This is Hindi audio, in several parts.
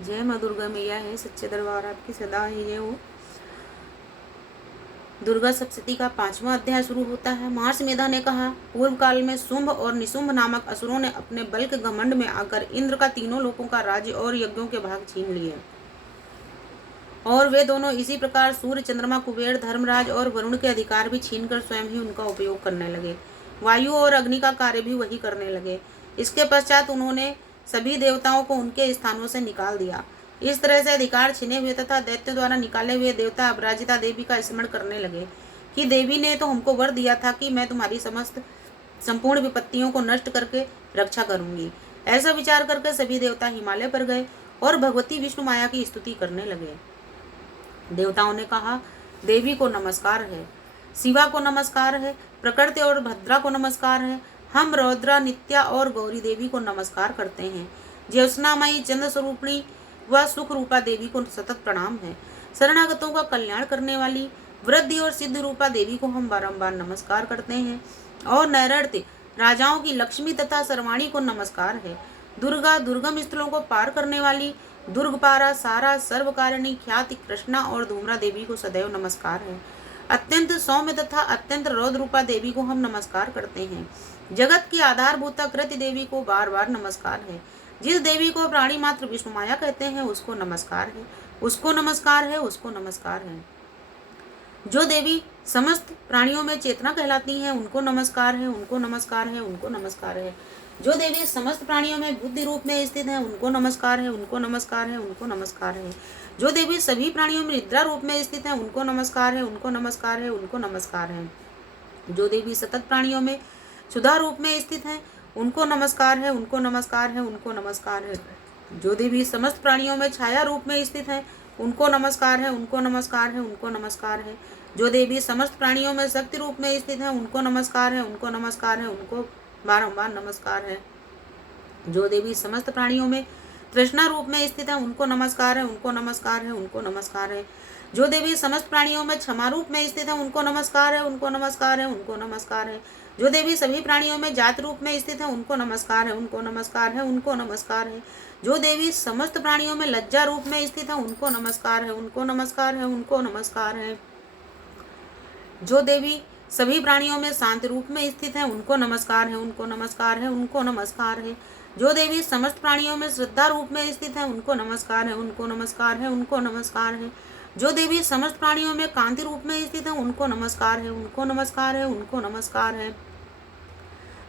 जय माँ दुर्गा मैया है, सच्चे दरबार आपकी सदा ही जय हो। दुर्गा सप्तशती का 5वां अध्याय शुरू होता है। महर्षि मेधा ने कहा, पूर्व काल में शुंभ और निशुंभ नामक असुरों ने अपने बल के घमंड में आकर इंद्र का तीनों लोकों का राज्य और यज्ञों के भाग छीन लिए, और वे दोनों इसी प्रकार सूर्य, चंद्रमा, कुबेर, धर्मराज और वरुण के अधिकार भी छीनकर स्वयं ही उनका उपयोग करने लगे। वायु और अग्नि का कार्य भी वही करने लगे। इसके पश्चात उन्होंने सभी देवताओं को उनके स्थानों से निकाल दिया। इस तरह से अधिकार छिने हुए तथा दैत्य द्वारा निकाले हुए देवता अपराजिता देवी का स्मरण करने लगे कि देवी ने तो हमको वर दिया था कि मैं तुम्हारी संपूर्ण विपत्तियों को नष्ट करके रक्षा करूंगी। ऐसा विचार करके सभी देवता हिमालय पर गए और भगवती विष्णु माया की स्तुति करने लगे। देवताओं ने कहा, देवी को नमस्कार है, शिवा को नमस्कार है, प्रकृति और भद्रा को नमस्कार है। हम रौद्रा, नित्या और गौरी देवी को नमस्कार करते हैं। ज्योत्सनामयी, चंद्र स्वरूपिणी व सुख रूपा देवी को सतत प्रणाम है। शरणागतों का कल्याण करने वाली वृद्धि और सिद्ध रूपा देवी को हम बारंबार नमस्कार करते हैं। और नैरृत्य राजाओं की लक्ष्मी तथा सर्वाणी को नमस्कार है। दुर्गा, दुर्गम स्थलों को पार करने वाली दुर्गपारा, सारा, सर्वकारिणी, ख्याति, कृष्णा और धूम्रा देवी को सदैव नमस्कार है। अत्यंत सौम्य तथा अत्यंत रौद्र रूपा देवी को हम नमस्कार करते हैं। जगत की आधारभूता कृति देवी को बार बार नमस्कार है। जिस देवी को प्राणी मात्र विष्णु माया कहते हैं उसको नमस्कार है, उसको नमस्कार है, उसको नमस्कार है। जो देवी समस्त प्राणियों में चेतना कहलाती हैं उनको नमस्कार है, उनको नमस्कार है, उनको नमस्कार है। जो देवी समस्त प्राणियों में बुद्धि रूप में स्थित है उनको नमस्कार है, उनको नमस्कार है, उनको नमस्कार है। जो देवी सभी प्राणियों में निद्रा रूप में स्थित है उनको नमस्कार है, उनको नमस्कार है, उनको नमस्कार है। जो देवी सतत प्राणियों में सुधा रूप में स्थित है उनको नमस्कार है, उनको नमस्कार है, उनको नमस्कार है। जो देवी समस्त प्राणियों में छाया रूप में स्थित है उनको नमस्कार है, उनको नमस्कार है, उनको नमस्कार है। जो देवी समस्त प्राणियों में शक्ति रूप में स्थित है उनको नमस्कार है, उनको नमस्कार है, उनको बारंबार नमस्कार है। जो देवी समस्त प्राणियों में तृष्णा रूप में स्थित है उनको नमस्कार है, उनको नमस्कार है, उनको नमस्कार है। जो देवी समस्त प्राणियों में क्षमा रूप में स्थित है उनको नमस्कार है, उनको नमस्कार है, उनको नमस्कार है। जो देवी सभी प्राणियों में जात रूप में स्थित है उनको नमस्कार है, उनको नमस्कार है, उनको नमस्कार है। जो देवी समस्त प्राणियों में लज्जा रूप में स्थित है उनको नमस्कार है, उनको नमस्कार है, उनको नमस्कार है। जो देवी सभी प्राणियों में शांति रूप में स्थित है उनको नमस्कार है, उनको नमस्कार है, उनको नमस्कार है। जो देवी समस्त प्राणियों में श्रद्धा रूप में स्थित है उनको नमस्कार है, उनको नमस्कार है, उनको नमस्कार है। जो देवी समस्त प्राणियों में कांति रूप में स्थित है उनको नमस्कार है, उनको नमस्कार है, उनको नमस्कार है।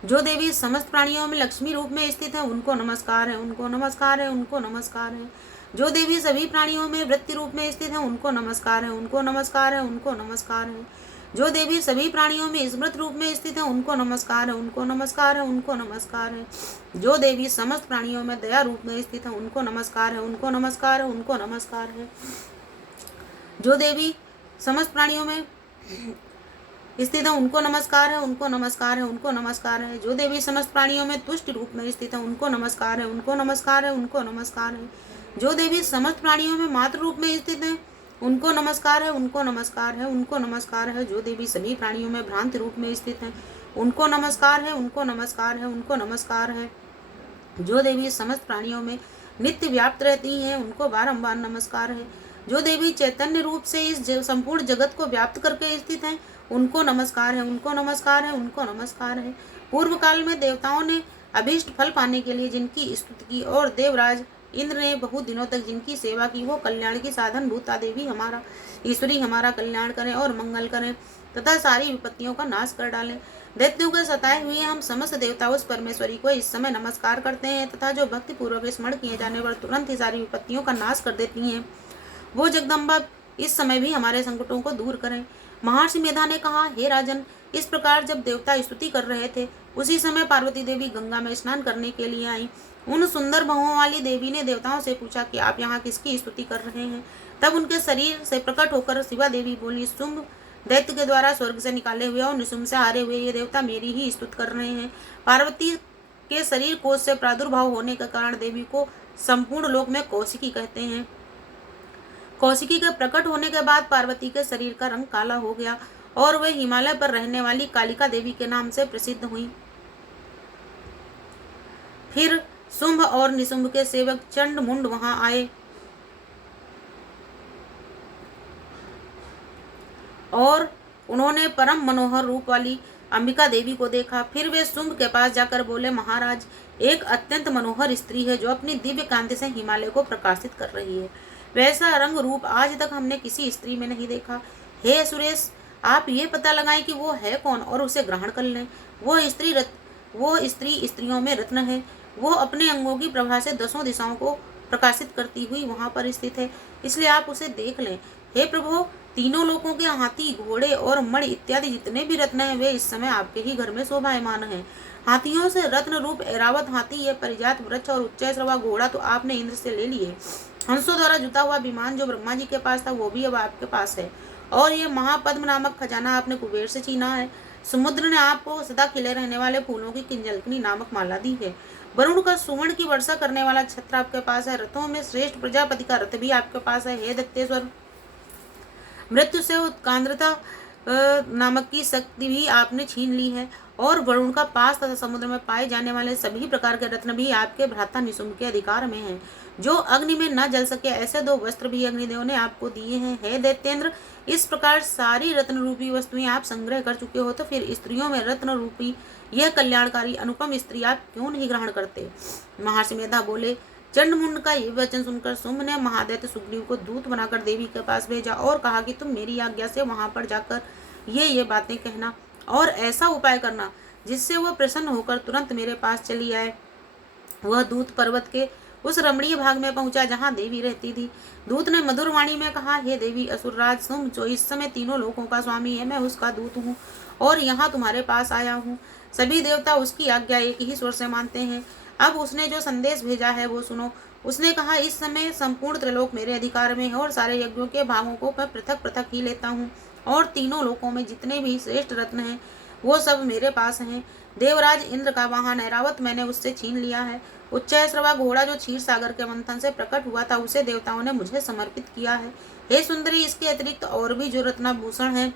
जो देवी समस्त प्राणियों में लक्ष्मी रूप में स्थित है उनको नमस्कार है, उनको नमस्कार है, उनको नमस्कार है। जो देवी सभी प्राणियों में वृत्ति रूप में स्थित है उनको नमस्कार है, उनको नमस्कार है, उनको नमस्कार है। जो देवी सभी प्राणियों में स्मृत रूप में स्थित है उनको नमस्कार है, उनको नमस्कार है, उनको नमस्कार है। जो देवी समस्त प्राणियों में दया रूप में स्थित है उनको नमस्कार है, उनको नमस्कार है, उनको नमस्कार है। जो देवी समस्त प्राणियों में स्थित है उनको नमस्कार है, उनको नमस्कार है, उनको नमस्कार है। जो देवी समस्त प्राणियों में तुष्ट रूप में स्थित है उनको नमस्कार है, उनको नमस्कार है, उनको नमस्कार है। जो देवी समस्त प्राणियों में मातृ रूप में स्थित है उनको नमस्कार है, उनको नमस्कार है, उनको नमस्कार है। जो देवी सभी प्राणियों में भ्रांति रूप में स्थित है उनको नमस्कार है, उनको नमस्कार है, उनको नमस्कार है। जो देवी समस्त प्राणियों में नित्य व्याप्त रहती हैं उनको बारंबार नमस्कार है। जो देवी चैतन्य रूप से इस संपूर्ण जगत को व्याप्त करके स्थित हैं उनको नमस्कार है, उनको नमस्कार है, उनको नमस्कार है। पूर्व काल में देवताओं ने अभीष्ट फल पाने के लिए जिनकी स्तुति की और देवराज इंद्र ने बहुत दिनों तक जिनकी सेवा की वो कल्याण की साधन भूता देवी हमारा ईश्वरी हमारा कल्याण करें और मंगल करें तथा सारी विपत्तियों का नाश कर डालें। दैत्यों के सताए हुए हम समस्त देवता उस परमेश्वरी को इस समय नमस्कार करते हैं तथा जो भक्ति पूर्वक स्मरण किए जाने पर तुरंत ही सारी विपत्तियों का नाश कर देती हैं, वो जगदम्बा इस समय भी हमारे संकटों को दूर करें। महर्षि मेधा ने कहा, हे राजन, इस प्रकार जब देवता स्तुति कर रहे थे उसी समय पार्वती देवी गंगा में स्नान करने के लिए आई। उन सुंदर बहुओं वाली देवी ने देवताओं से पूछा कि आप यहाँ किसकी स्तुति कर रहे हैं। तब उनके शरीर से प्रकट होकर शिवा देवी बोली, शुंभ दैत्य के द्वारा स्वर्ग से निकाले हुए और निशुंभ से हारे हुए ये देवता मेरी ही स्तुति कर रहे हैं। पार्वती के शरीर कोश से प्रादुर्भाव होने के कारण देवी को संपूर्ण लोक में कौशिकी कहते हैं। कौशिकी के प्रकट होने के बाद पार्वती के शरीर का रंग काला हो गया और वे हिमालय पर रहने वाली कालिका देवी के नाम से प्रसिद्ध हुई। फिर शुंभ और निशुंभ के सेवक चंड मुंड वहां आए और उन्होंने परम मनोहर रूप वाली अंबिका देवी को देखा। फिर वे शुंभ के पास जाकर बोले, महाराज, एक अत्यंत मनोहर स्त्री है जो अपनी दिव्य कांति से हिमालय को प्रकाशित कर रही है। वैसा रंग रूप आज तक हमने किसी स्त्री में नहीं देखा। हे सुरेश, आप ये पता लगाएं कि वो है कौन और उसे ग्रहण कर लें। वो स्त्री स्त्रियों में रत्न है। वो अपने अंगों की प्रभा से 10 दिशाओं को प्रकाशित करती हुई वहां पर स्थित है, इसलिए आप उसे देख लें। हे प्रभु, तीनों लोगों के हाथी, घोड़े और मणि इत्यादि जितने भी रत्न हैं वे इस समय आपके ही घर में शोभायमान हैं। हाथियों से रत्न रूप ऐरावत हाथी, यह परिजात वृक्ष और उच्चैश्रवा घोड़ा तो आपने इंद्र से ले लिए। हंसों द्वारा जुता हुआ विमान जो ब्रह्मा जी के पास था वो भी अब आपके पास है। और ये महापद्म नामक खजाना आपने कुबेर से छीना है। समुद्र ने आपको सदा खिले रहने वाले फूलों की किंजलकनी नामक माला दी है। वरुण का सुवर्ण की वर्षा करने वाला छत्र आपके पास है। रथों में श्रेष्ठ प्रजापति का रथ भी आपके पास है। हे दत्तेश्वर, मृत्यु से उत्कांद्रता नामक की शक्ति भी आपने छीन ली है। और वरुण का पास तथा समुद्र में पाए जाने वाले सभी प्रकार के रत्न भी आपके भ्राता निशुंभ के अधिकार में हैं। जो अग्नि में न जल सके ऐसे 2 वस्त्र भी अग्निदेव ने आपको दिए हैं। हे दैत्येंद्र, इस प्रकार सारी रत्न रूपी वस्तुएं आप संग्रह कर चुके हो, तो फिर स्त्रियों में रत्न रूपी यह कल्याणकारी अनुपम स्त्री आप क्यों नहीं ग्रहण करते? महर्षि मेधा बोले, चंडमुंड का ये वचन सुनकर शुंभ ने महादैत्य सुग्रीव को दूत बनाकर देवी के पास भेजा और कहा कि तुम मेरी आज्ञा से वहां पर जाकर ये बातें कहना और ऐसा उपाय करना जिससे वह प्रसन्न होकर तुरंत मेरे पास चली आए। वह दूत पर्वत के उस रमणीय भाग में पहुंचा जहां देवी रहती थी। दूत ने मधुर वाणी में कहा, हे देवी, असुरराज शुंभ जो इस समय तीनों लोकों का स्वामी है, मैं उसका दूत हूँ और यहाँ तुम्हारे पास आया हूँ। सभी देवता उसकी आज्ञा एक ही स्वर से मानते हैं। अब उसने जो संदेश भेजा है वो सुनो। उसने कहा, इस समय संपूर्ण त्रिलोक मेरे अधिकार में है और सारे यज्ञों के भागों को मैं पृथक पृथक ही लेता हूँ और तीनों लोकों में जितने भी श्रेष्ठ रत्न हैं वो सब मेरे पास हैं। देवराज इंद्र का वाहन ऐरावत मैंने उससे छीन लिया है। उच्चैश्रवा घोड़ा जो क्षीर सागर के मंथन से प्रकट हुआ था उसे देवताओं ने मुझे समर्पित किया है। हे सुंदरी, इसके अतिरिक्त और भी जो रत्नाभूषण हैं,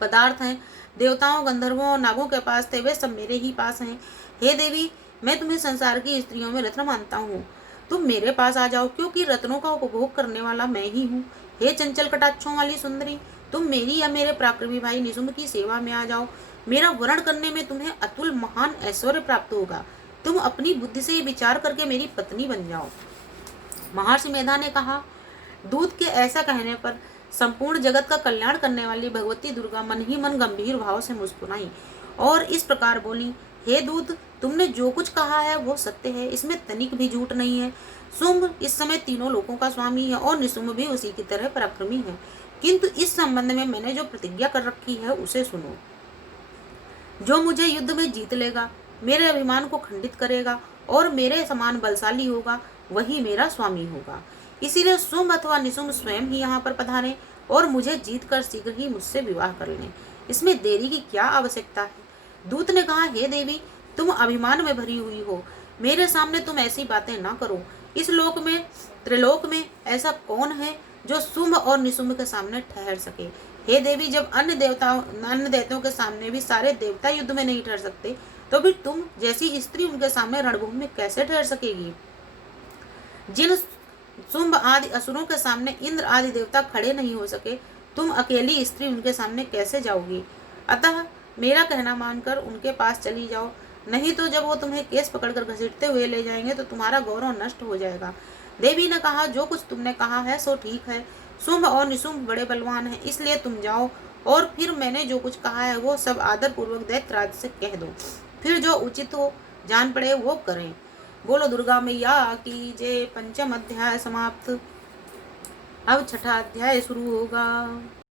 पदार्थ हैं, देवताओं, गंधर्वों और नागों के पास थे, वे सब मेरे ही पास हैं। हे देवी, मैं तुम्हें संसार की स्त्रियों में रत्न मानता हूँ। तुम मेरे पास आ जाओ, क्योंकि रत्नों का उपभोग करने वाला मैं ही हूँ। हे चंचल कटाक्षों वाली सुंदरी, तुम मेरी या मेरे पराक्रमी भाई निशुंभ की सेवा में आ जाओ। मेरा वरण करने में तुम्हें अतुल महान ऐश्वर्य प्राप्त होगा। तुम अपनी बुद्धि से विचार करके मेरी पत्नी बन जाओ। महर्षि मेधा ने कहा, दूत के ऐसा कहने पर संपूर्ण जगत का कल्याण करने वाली भगवती दुर्गा मन ही मन गंभीर भाव से मुस्कुराई और इस प्रकार बोली, हे दूत, तुमने जो कुछ कहा है वो सत्य है, इसमें तनिक भी झूठ नहीं है। शुंभ इस समय तीनों लोकों का स्वामी है और निशुंभ भी उसी की तरह पराक्रमी है, किंतु इस संबंध में मैंने जो प्रतिज्ञा कर रखी है उसे सुनो। जो मुझे युद्ध में जीत लेगा, मेरे अभिमान को खंडित करेगा और मेरे समान बलशाली होगा, वही मेरा स्वामी होगा। इसीलिए शुंभ अथवा निशुंभ स्वयं ही यहाँ पर पधारें और मुझे जीत कर शीघ्र ही मुझसे विवाह कर लें। इसमें देरी की क्या आवश्यकता है? दूत ने कहा, हे देवी, तुम अभिमान में भरी हुई हो, मेरे सामने तुम ऐसी बातें ना करो। इस लोक में, त्रिलोक में ऐसा कौन है जो शुंभ और निशुंभ के सामने ठहर सके? हे देवी, जब अन्य दैत्यों के सामने भी सारे देवता युद्ध में नहीं ठहर सकते, तो भी तुम जैसी स्त्री उनके सामने रणभूमि में कैसे ठहर सकेगी? जिन शुंभ आदि असुरों के सामने इंद्र आदि देवता खड़े नहीं हो सके, तुम अकेली स्त्री उनके सामने कैसे जाओगी? अतः मेरा कहना मानकर उनके पास चली जाओ, नहीं तो जब वो तुम्हें केस पकड़कर घसीटते हुए ले जाएंगे तो तुम्हारा गौरव नष्ट हो जाएगा। देवी ने कहा, जो कुछ तुमने कहा है सो ठीक है। शुंभ और निशुंभ बड़े बलवान हैं, इसलिए तुम जाओ और फिर मैंने जो कुछ कहा है वो सब आदर पूर्वक दैत्यराज से कह दो। फिर जो उचित हो जान पड़े वो करें। बोलो दुर्गा मैया की जय। 5वां अध्याय समाप्त। अब 6ठा अध्याय शुरू होगा।